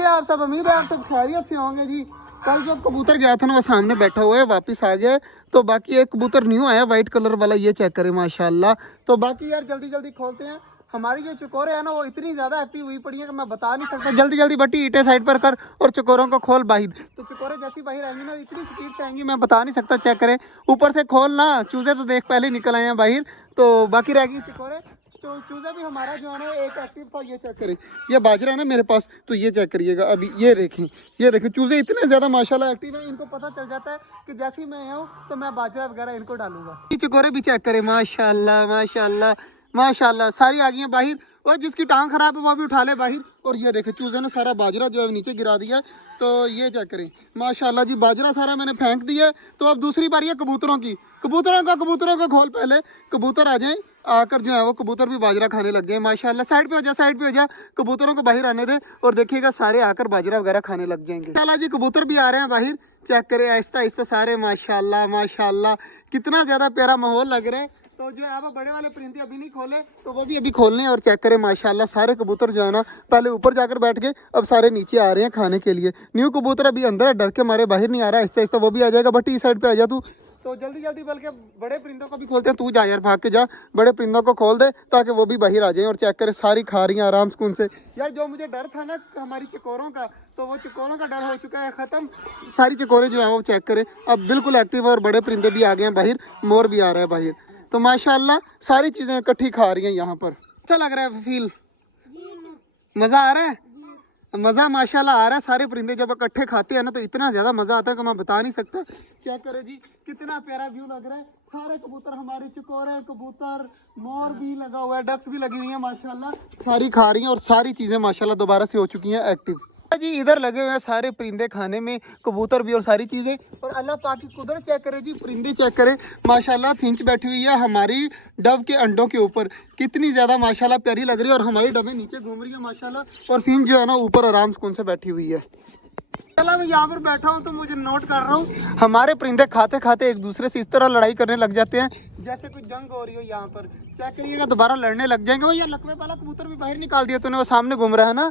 कैसे आप सब? उम्मीद है आप सब खैरियत से होंगे जी। कल जो कबूतर गया था ना वो सामने बैठा हुआ है, वापस आ गया। तो बाकी एक कबूतर न्यू आया व्हाइट कलर वाला, ये चेक करें माशाल्लाह। तो बाकी यार जल्दी जल्दी खोलते हैं। हमारी जो चकोरे है ना वो इतनी ज्यादा एक्टिव हुई पड़ी है कि मैं बता नहीं सकता। जल्दी जल्दी बट्टी ईटे साइड पर कर और चकोरों को खोल बाहर। तो चकोरे जैसी बाहर आएंगी ना इतनी स्पीड से आएंगी, मैं बता नहीं सकता। चेक करें ऊपर से खोल ना, चूजे तो देख पहले निकल आए हैं बाहर। तो बाकी रह गई चकोरे। तो चूजा भी हमारा जो है ना एक एक्टिव था। ये चेक करें, ये बाजरा है ना मेरे पास, तो ये चेक करिएगा अभी। ये देखें चूजे इतने ज्यादा माशाल्लाह एक्टिव हैं, इनको पता चल जाता है कि जैसे ही मैं आऊँ तो मैं बाजरा वगैरह इनको डालूंगा। ये चकोरे भी चेक करें माशाल्लाह माशाल्लाह माशाल्लाह, सारी आ गई हैं बाहर। और जिसकी टांग खराब है वो भी उठा ले बाहर। और ये देखे चूजे ने सारा बाजरा जो है नीचे गिरा दिया। तो ये चेक करें माशाल्लाह जी, बाजरा सारा मैंने फेंक दिया। तो अब दूसरी बारी है कबूतरों की। कबूतरों का खोल पहले, कबूतर आ जाएं। आकर जो है वो कबूतर भी बाजरा खाने लग गए माशाल्लाह। साइड पे हो जा, साइड पे हो जा, कबूतरों को बाहर आने दे। और देखिएगा सारे आकर बाजरा वगैरह खाने लग जाएंगे माशाल्लाह जी। कबूतर भी आ रहे हैं बाहर, चेक करें आहिस्ता आहिस्ता सारे माशाल्लाह माशाल्लाह। कितना ज्यादा प्यारा माहौल लग रहा है। तो जो है वो बड़े वाले परिंदे अभी नहीं खोले, तो वो भी अभी खोलने हैं। और चेक करें माशाल्लाह सारे कबूतर जो है ना पहले ऊपर जाकर बैठ गए, अब सारे नीचे आ रहे हैं खाने के लिए। न्यू कबूतर अभी अंदर है, डर के मारे बाहर नहीं आ रहा है। आहिस्ता आहिस्ता वो भी आ जाएगा। बट इस साइड पे आ जा तू। तो जल्दी जल्दी बल्कि बड़े परिंदों को भी खोलते हैं। तू जा यार, भाग के जा, बड़े परिंदों को खोल दे ताकि वो भी बाहर आ जाए। और चेक करें सारी खा रही हैं आराम सुकून से। यार जो मुझे डर था ना हमारी चकोरों का, तो वो चकोरों का डर हो चुका है खत्म। सारी चकोरे जो है वो चेक करें अब बिल्कुल एक्टिव है। और बड़े परिंदे भी आ गए हैं बाहर, मोर भी आ रहा है बाहर। तो माशाल्लाह सारी चीजें इकट्ठी खा रही हैं यहाँ पर। अच्छा लग रहा है फील, मजा आ रहा है। मजा माशाल्लाह आ रहा है। सारे परिंदे जब इकट्ठे खाते हैं ना तो इतना ज्यादा मजा आता है कि मैं बता नहीं सकता। चेक करें जी कितना प्यारा व्यू लग रहा है। सारे कबूतर हमारे चकोरे कबूतर, मोर भी लगा हुआ है, डक्स भी लगी हुई है माशाल्लाह। सारी खा रही हैं और सारी चीजें माशाल्लाह दोबारा से हो चुकी हैं एक्टिव जी। इधर लगे हुए हैं सारे परिंदे खाने में, कबूतर भी और सारी चीजें। और अल्लाह पाक की कुदरत चेक करे जी, परिंदे चेक करे माशाल्लाह। फिंच बैठी हुई है हमारी डव के अंडों के ऊपर, कितनी ज्यादा माशाल्लाह प्यारी लग रही है। और हमारी डबे नीचे घूम रही है माशाल्लाह। और फिंच जो है ना ऊपर आराम सुकून से बैठी हुई है। चला मैं यहाँ पर बैठा हूँ तो मुझे नोट कर रहा हूँ हमारे परिंदे खाते खाते एक दूसरे से इस तरह लड़ाई करने लग जाते हैं जैसे कोई जंग हो रही हो। यहाँ पर चेक करिएगा दोबारा लड़ने लग जाएंगे। वो यार लकवे वाला कबूतर भी बाहर निकाल दिया तूने, वो सामने घूम रहा है ना।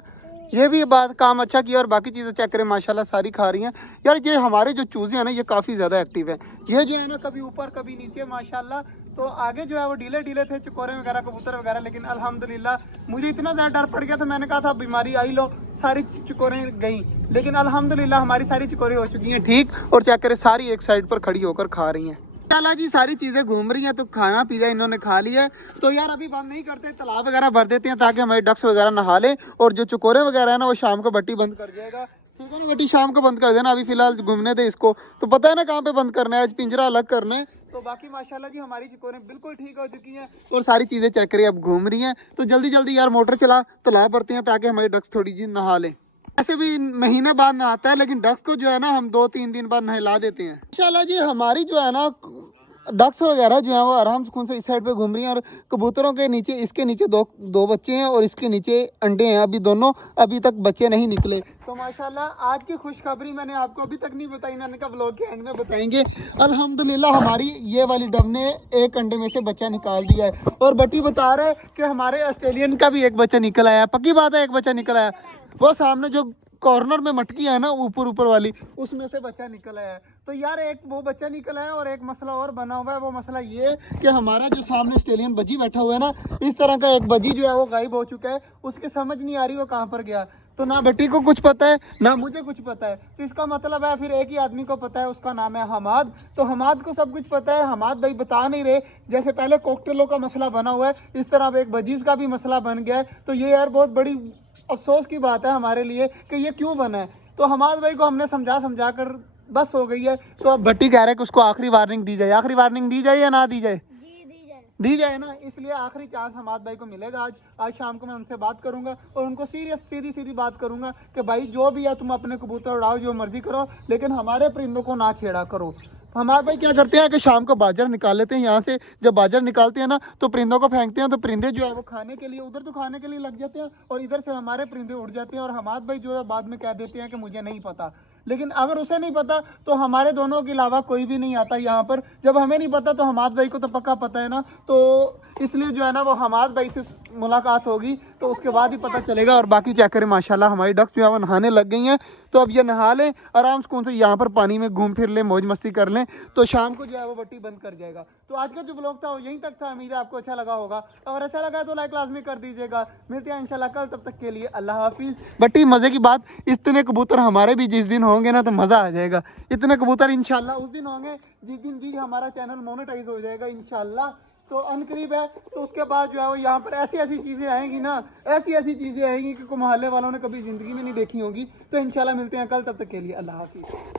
ये भी बात काम अच्छा किया। और बाकी चीज़ें चेक करें माशाल्लाह सारी खा रही हैं। यार ये हमारे जो चूजे हैं ना ये काफ़ी ज़्यादा एक्टिव है। ये जो है ना कभी ऊपर कभी नीचे माशाल्लाह। तो आगे जो है वो ढीले ढीले थे चकोरे वगैरह कबूतर वगैरह, लेकिन अल्हम्दुलिल्लाह मुझे इतना ज़्यादा डर पड़ गया था। मैंने कहा था बीमारी आई लो, सारी चकोरें गई। लेकिन अल्हम्दुलिल्लाह हमारी सारी चकोरें हो चुकी हैं ठीक। और चेक करें सारी एक साइड पर खड़ी होकर खा रही हैं। चला जी सारी चीज़ें घूम रही हैं। तो खाना पीना इन्होंने खा लिया है। तो यार अभी बंद नहीं करते, तालाब वगैरह भर देते हैं ताकि हमारे डक्स वगैरह नहा ले। और जो चकोरे वगैरह है ना वो शाम को बट्टी बंद कर जाएगा, ठीक है ना बट्टी? शाम को बंद कर देना, अभी फिलहाल घूमने दे इसको। तो पता है ना कहाँ पे बंद करना है, आज पिंजरा अलग करना है। तो बाकी माशाल्लाह जी हमारी चकोरें बिल्कुल ठीक हो चुकी हैं और सारी चीज़ें चेक करिए अब घूम रही हैं। तो जल्दी जल्दी यार मोटर चला, तालाब भरते हैं ताकि हमारे डक्स थोड़ी जी नहा लें। ऐसे भी महीने बाद नहाता है, लेकिन डक्स को जो है ना हम 2-3 दिन बाद नहला देते हैं इंशाल्लाह जी। हमारी जो है ना डक्स वगैरह जो है वो आराम सुकून से इस साइड पे घूम रही हैं। और कबूतरों के नीचे, इसके नीचे दो बच्चे हैं और इसके नीचे अंडे हैं। अभी दोनों अभी तक बच्चे नहीं निकले। तो माशाल्लाह आज की खुशखबरी मैंने आपको अभी तक नहीं बताई, मैंने कहा व्लॉग के एंड में बताएंगे। अल्हम्दुलिल्लाह हमारी ये वाली डब ने एक अंडे में से बच्चा निकाल दिया है। और बट्टी बता रहे कि हमारे ऑस्ट्रेलियन का भी एक बच्चा निकल आया। पक्की बात है, एक बच्चा निकल आया। वो सामने जो कॉर्नर में मटकी है ना ऊपर वाली, उसमें से बच्चा निकल आया है। तो यार एक वो बच्चा निकल आया और एक मसला और बना हुआ है। वो मसला ये कि हमारा जो सामने ऑस्ट्रेलियन बजी बैठा हुआ है ना, इस तरह का एक बजी जो है वो गायब हो चुका है। उसके समझ नहीं आ रही वो कहाँ पर गया। तो ना बेटी को कुछ पता है ना मुझे कुछ पता है। तो इसका मतलब है फिर एक ही आदमी को पता है, उसका नाम है हमाद। तो हमाद को सब कुछ पता है, हमाद भाई बता नहीं रहे। जैसे पहले कॉकटेलों का मसला बना हुआ है, इस तरह अब एक बजीज का भी मसला बन गया है। तो ये यार बहुत बड़ी अफसोस की बात है हमारे लिए कि ये क्यों बना है। तो हमाद भाई को हमने समझा कर बस हो गई है। तो अब भट्टी कह रहे हैं कि उसको आखिरी वार्निंग दी जाए। आखिरी वार्निंग दी जाए या ना दी जाए? दी जाए ना, इसलिए आखिरी चांस हमाद भाई को मिलेगा। आज शाम को मैं उनसे बात करूंगा और उनको सीधी बात करूंगा कि भाई जो भी है तुम अपने कबूतर उड़ाओ, जो मर्जी करो, लेकिन हमारे परिंदों को ना छेड़ा करो। हमारे भाई क्या करते हैं कि शाम को बाजरा निकाल लेते हैं यहाँ से। जब बाजरा निकालते हैं ना तो परिंदों को फेंकते हैं। तो परिंदे जो है वो खाने के लिए उधर तो खाने के लिए लग जाते हैं और इधर से हमारे परिंदे उड़ जाते हैं। और हमाद भाई जो है बाद में कह देते हैं कि मुझे नहीं पता। लेकिन अगर उसे नहीं पता तो हमारे दोनों के अलावा कोई भी नहीं आता यहाँ पर। जब हमें नहीं पता तो हमाद भाई को तो पक्का पता है ना। तो इसलिए जो है ना वो हमाद भाई से मुलाकात होगी तो उसके बाद ही पता चलेगा। और बाकी चेक करें माशाल्लाह हमारी डक्स जो है वो नहाने लग गई हैं। तो अब ये नहा लें, आराम सुकून से यहाँ पर पानी में घूम फिर लें, मौज मस्ती कर लें, तो शाम को जो है वो बट्टी बंद कर जाएगा। तो आज का जो ब्लॉग था वो यहीं तक था। उम्मीद है आपको अच्छा लगा होगा, अगर अच्छा लगा तो लाइक लाजमी कर दीजिएगा। मिलते हैं इंशाल्लाह कल, तब तक के लिए अल्लाह हाफिज़। बट्टी मज़े की बात, इतने कबूतर हमारे भी जिस दिन होंगे ना तो मज़ा आ जाएगा। इतने कबूतर इंशाल्लाह उस दिन होंगे जिस दिन जी हमारा चैनल मोनेटाइज हो जाएगा इंशाल्लाह। तो अनकरीब है, तो उसके बाद जो है वो यहाँ पर ऐसी ऐसी चीज़ें आएंगी ना, ऐसी ऐसी चीज़ें आएंगी कि मोहल्ले वालों ने कभी ज़िंदगी में नहीं देखी होंगी। तो इंशाल्लाह मिलते हैं कल, तब तक के लिए अल्लाह हाफिज़।